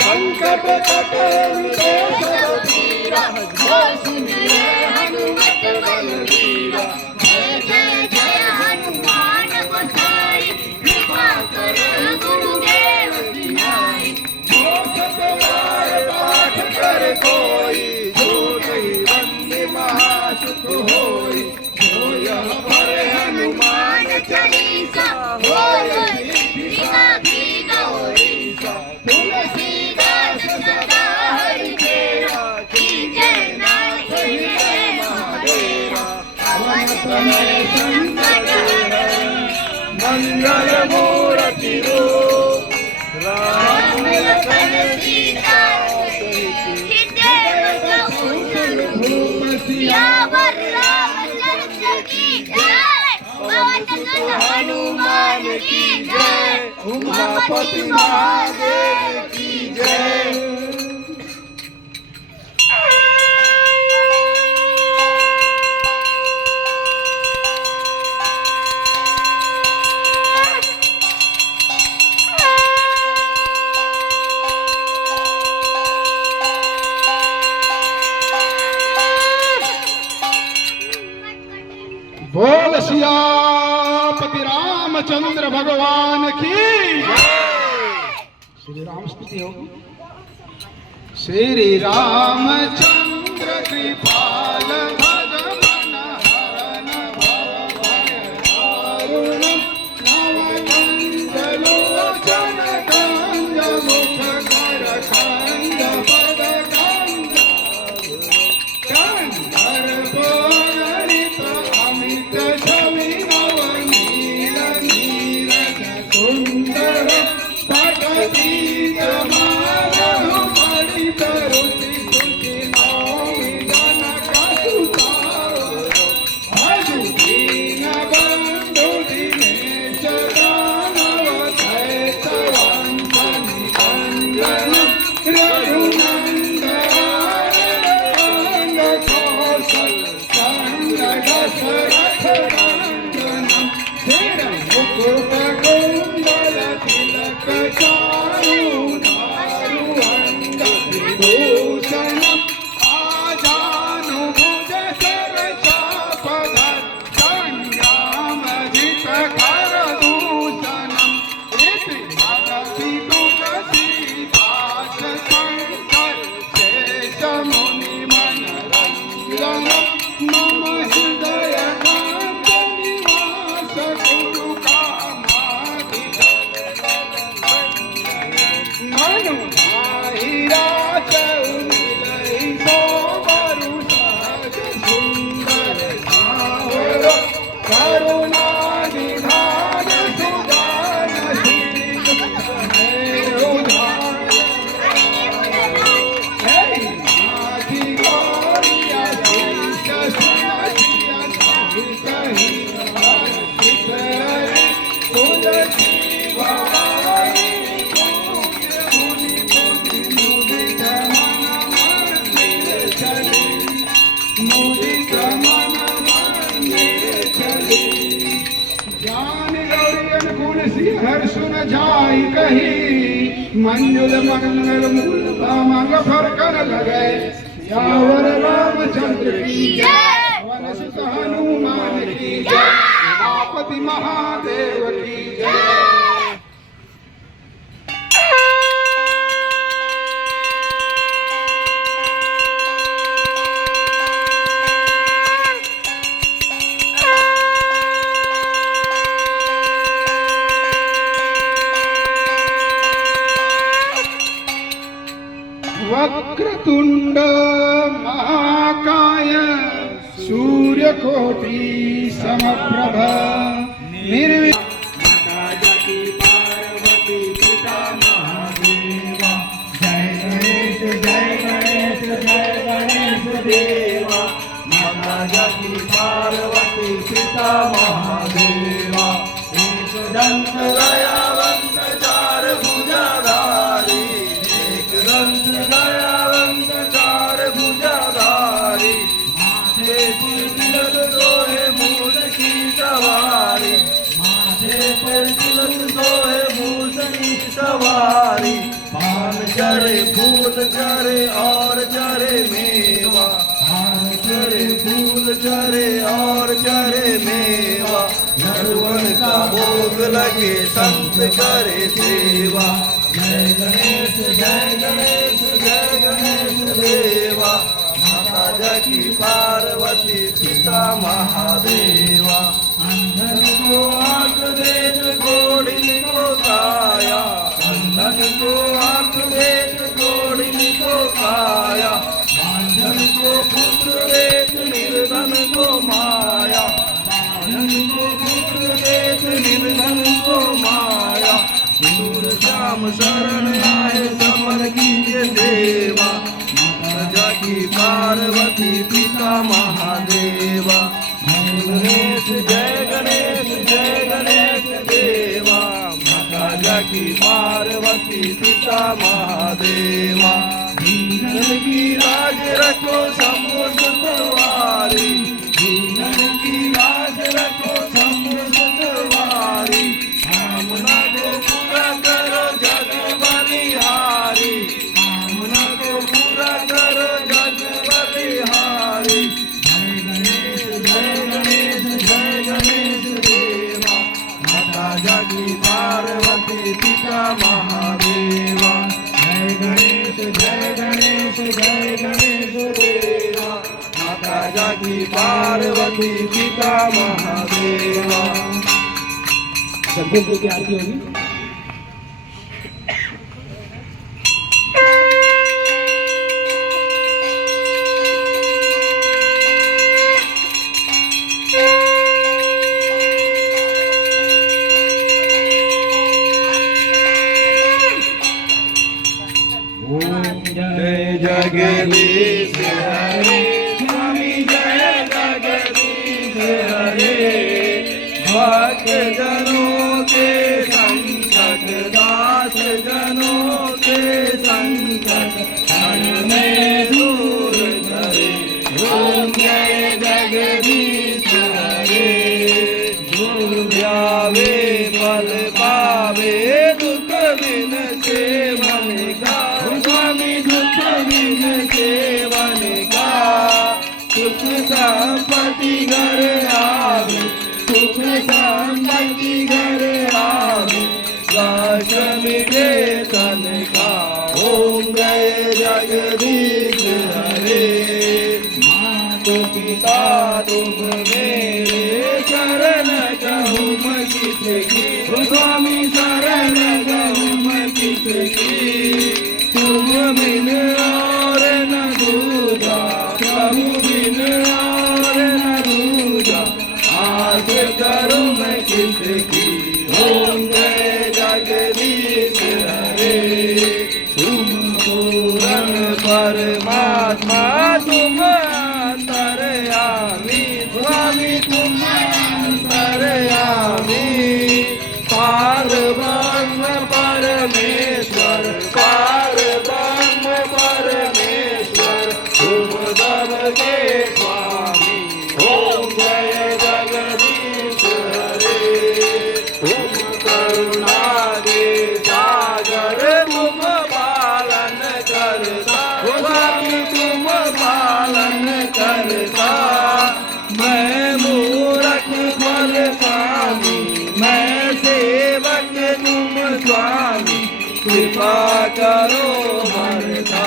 संकट कटे हनुमत बलवीरा। जय जय जय हनुमान गोसाई, कृपा करो गुरुदेव की नाई। जो सतबार पाठ कर कोई, जो नहीं बंदे महासुख होई। जो यह पढ़े हनुमान चालीसा, होय सिद्धि की गौरीसा। तुलसीदास सदा हरि तेरा, कीजय नाथ हृदय महादेवा। पवन तनय संकट हरण, मंगल मूर्ति रूप। राम लखन सीता हृदय बसहु भूप। सियावर रामचंद्र की जय, पवन सुत हनुमान की जय। उमापति महादेव की जय। बोल सियापति रामचंद्र भगवान की श्री राम स्तुति होगी। श्री रामचंद्र कृपाल भज मन हरन भव भय दारुण। नव लोचन कंज मुख कर खंड पद कंद। कंधर बोलित अमित छवि नव नील नीरज सुंदर। पट दीप मारहु पढ़ित रुचि सुचि नौमि जनक सुता। तुलसी हर्षुन जाई कही मंजुल मंगल मूल मांग फरकन लगे यावर रामचंद्र की जय वन सुत हनुमान की जय उमापति महादेव की जय। वक्रतुंड महाकाय सूर्यकोटि समप्रभ निर्विघ्नं पार्वती पिता महादेवा एक दंत दयावंत चार भुजाधारी एक दंत दयावंत चार भुजाधारी माथे पर तिलक सोहे मूस की सवारी माथे पर तिलक सोहे मूस की सवारी पान चढ़े फूल चढ़े और चढ़े मेवा चढ़े फूल चढ़े और चढ़े मेवा नरवन का भोग लगे संत करे सेवा जय गणेश जय गणेश जय गणेश देवा माता जकी पार्वती पिता महादेवा अंधन को आंख देख घोड़ी को काया अंधन को आंख देख घोड़ी को काया बांधन को पुत्र देख निर्धन को माया बांधन को पुत्र देख निर्धन को माया दूर श्याम शरण आए समर कीजिए देवा माता जाकी पार्वती पिता महादेवा जय गणेश देवा माता जाकी पार्वती पिता महादेवा दीनन की लाज रखो शंभु सुतवारी दीनन की लाज रखो शंभु सुतवारी कामना को पूरा करो जग बलिहारी कामना को पूरा करो जग बलिहारी जय गणेश देवा माता जाकी पार्वती पिता महादेवा जय गणेश देवा माता जाकी पार्वती पिता महादेवा। सदगुरु की आरती होगी। जय जगदीश हरे स्वामी जय जगदीश हरे भक्त जनों के संकट दास जनों के संकट क्षण में दूर करे ओम जय जगदीश हरे जो ध्यावे फल पावे दुख बिन सेवन का स्वामी दुख बिन सेवन का सुख संपत्ति घर आवे सुख संपत्ति घर आवे लाश मिटे तन का ओम जय जगदीश हरे मातो पिता तुम मेरे शरण कहूँ मैं किसकी स्वामी शरण कहूँ मैं किसकी तुम बिन और न दूजा प्रभु बिन और न दूजा आस करूं मैं किसकी ओम जय जगदीश हरे तुम पूर्ण परमात्मा तुम अंतर्यामी स्वामी तुम अंतर्यामी पार ब्रह्म परमेश्वर पार ब्रह्म परमेश्वर तुम सबके स्वामी ओम जय जगदीश हरे तुम कृपा करो हरता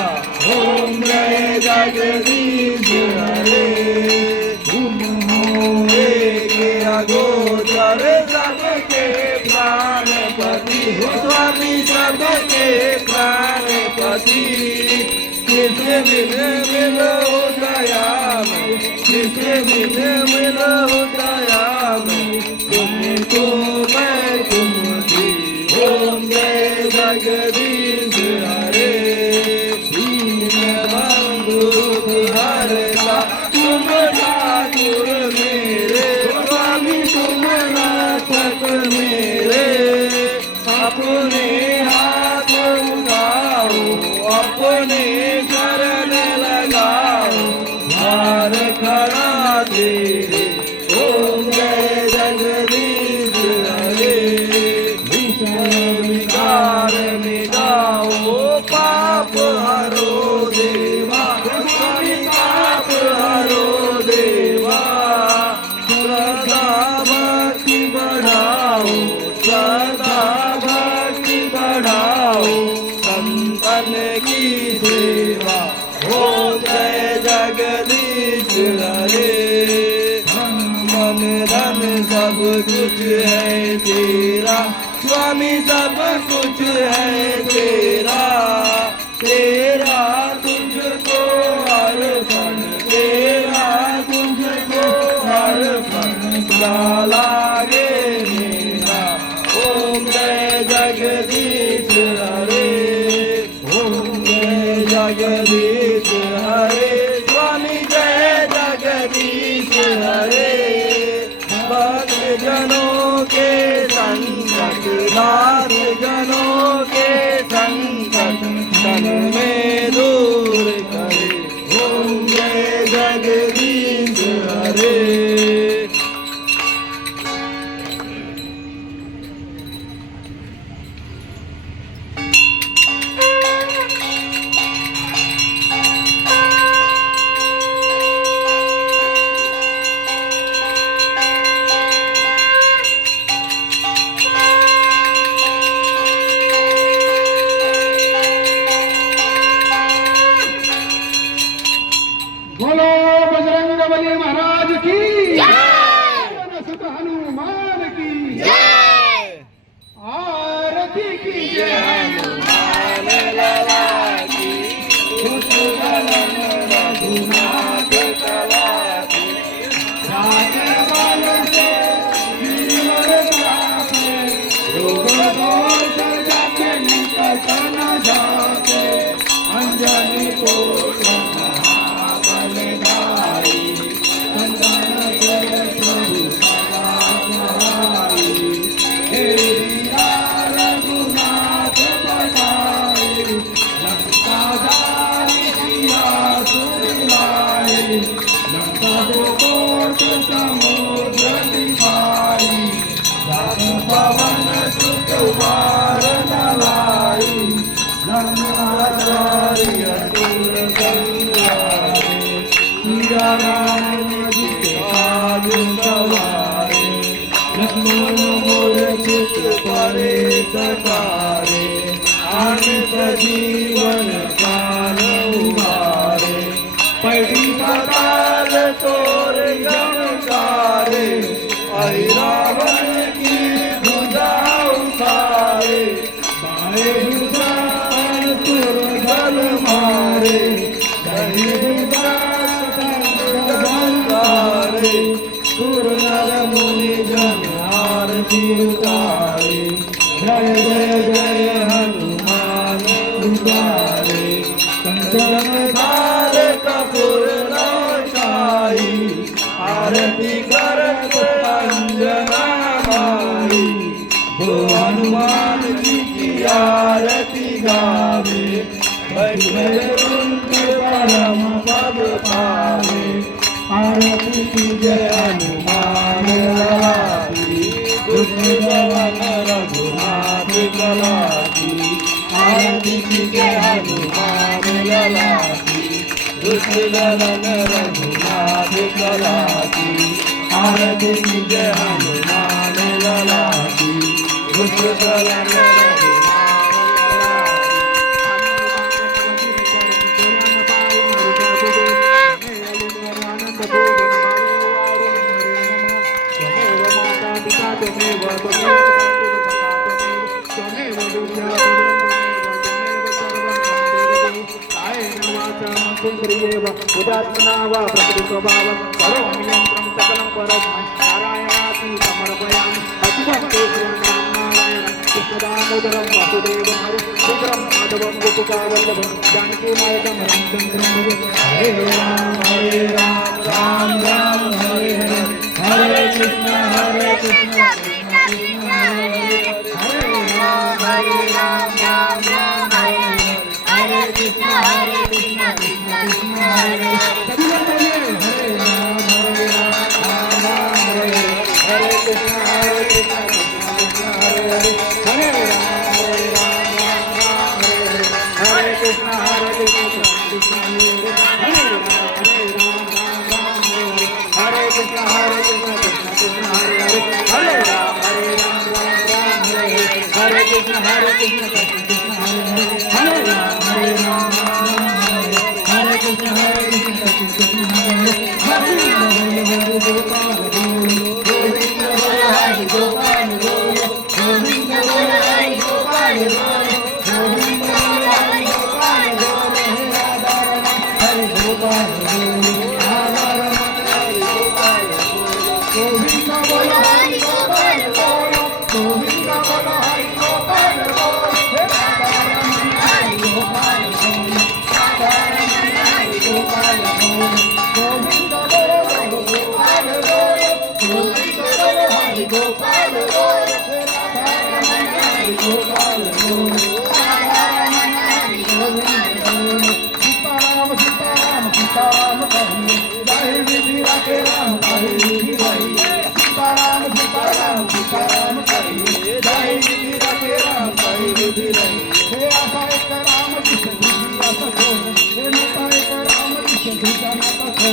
ओम जय जगदीश हरे तुम हो एक अगोचर सबके प्राणपति हो स्वामी सबके प्राणपति किस बिन मिलो दयामय किस बिन मिलो दयामय तुमको मैं तुम थी ओम जय जगदीश हरे दीन बंधु हरता तुम ठाकुर मेरे स्वामी तुम नाथक मेरे अपने हाथ उठाओ अपने शरण लगाओ भार खड़ा तेरे ओम जय जगदीश हरे विकार मिटाओ पाप हरो देवा पाप हरो देवा श्रद्धा भक्ति बढ़ाओ श्रद्धा भक्ति बढ़ाओ संतन की सेवा हो जय जगदीश हरे मन धन सब कुछ है तेरा स्वामी सब कुछ है तेरा तेरा तुझको अर्पण तेरा तुझको अर्पण क्या लागे मेरा ओम जय जगदीश हरे ओम जय जगदीश हरे स्वामी जय जगदीश हरे भक्त जनों के संकट नाथ जनों के संकट तन में दूर करे ओम जय जगदीश हरे बोलो बजरंगबली महाराज की पवन सुत हनुमान की आरती कीजिए हनुमान लला की कुशलम रघुनाथ कला की राजे वालों से गिरिवर जाके रोग दोष जाके निकट न जाके अंजनी को पवन सुत कुमार नलाई नंदाचार्य तुल संगारे हीरा राम जी के काज सवारे लक्ष्मण मूर्छित परे सकारे आनंद जीवन काल उबारे पड़ी पताल तोर गमकारे आई रावण की भुजा उतारे बाए भुजा सुर धल मारे दही भुजा संगारे सुर नर मुनि जन आरती उतारे जय जय जय हनुमान उतारे कंचन धार कपूर नाचाई आरती करत अंजना माई वो हनुमान जी की आरती गावे बैठे उनके परम पद पावे आरती कीजिए हनुमान लला की दुष्ट रघुनाथ कला की आरती कीजिए हनुमान लला की दुष्ट रघुनाथ कला की आरती कीजिए हनुमान लला की दुष्ट रघुनाथ कला की त्वमेव त्वमेव त्वमेव दुर्गा त्वमेव सर्वं वेदे कायेन वाचा मनसेन्द्रियेव बुद्ध्यात्मना वा प्रकृतिस्वभावं करोमि यन्त्रं सकलं परस्मै नारायणाति समर्पयामि अच्युतं नारायण कृष्णदामोदरं वासुदेवं हरे श्रीधरं माधवं गोपिकावल्लभं जानकीनायकं रामचन्द्रं भजे हरे राम राम राम हरे हरे हरे कृष्ण कृष्ण कृष्ण हरे हरे राम राम राम हरे हरे कृष्ण कृष्ण कृष्ण हरे सभी लोग बोलिए हरे राम राम हरे हरे कृष्ण कृष्ण कृष्ण हरे हरे राम हरे कृष्ण कृष्ण कृष्ण हरे हरे कृष्ण कृष्ण कृष्ण हरे हरे राम हरे कृष्ण कृष्ण कृष्ण हरे हरे राम हरे कृष्ण कृष्ण कृष्ण हरे हरे गोपाल गोविंद हरे गोपाल गोविंद हरे गोपाल गोविंद हरे गोपाल हरे गोपाल गोविंद बोलो हरि गोपाल गोविंद बोलो हरि गोपाल हरि गोपाल हरि गोपाल गोविंद बोलो गोपाल गोविंद बोलो हरि गोपाल हरि गोपाल सीताराम सीताराम सीताराम कहिए जय विधि राखे राम कहिए सीताराम सीताराम सीताराम कहिए जय विधि राखे राम कहिए हे आशा एक राम जिसे दूसरा सखो हे माता एक राम जिसे दूसरा माता खो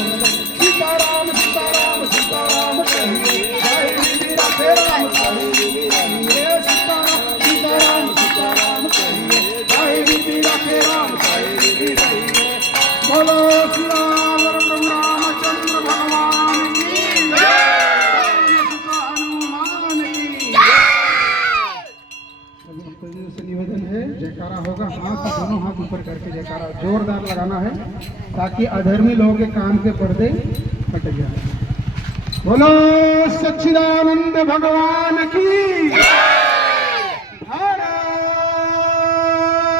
सीताराम सीताराम सीताराम कहिए जय विधि राखे राम कहिए सीताराम सीताराम सीताराम कहिए जय विधि राखे राम कहिए बोलो श्री राम प्रभु रामचंद्र भगवान की जय हनुमान की सभी भक्तों से निवेदन है जयकारा होगा हाथ दोनों हाथ ऊपर करके जयकारा जोरदार लगाना है ताकि अधर्मी लोगों के कान के पर्दे हट जाए बोलो सच्चिदानंद भगवान की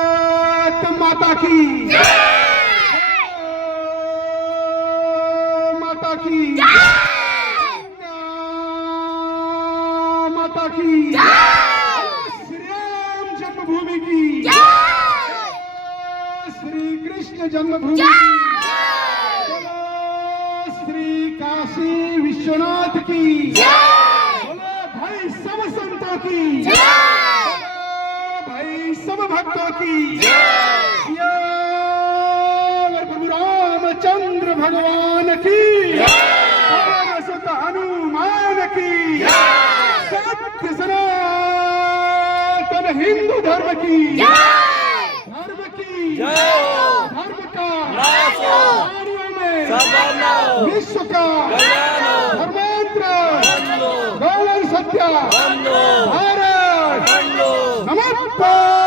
भारत माता की माता की माता की श्री राम जन्मभूमि की श्री कृष्ण जन्मभूमि की बोलो श्री काशी विश्वनाथ की बोलो भाई सब संतों की भाई सब भक्तों की प्रभु रामचंद्र भगवान की सुत हनुमान की सत्य सनातन हिंदू धर्म की धर्म का प्राणियों में विश्व का धर्मांतर गौरव सत्य भारत नमस्कार।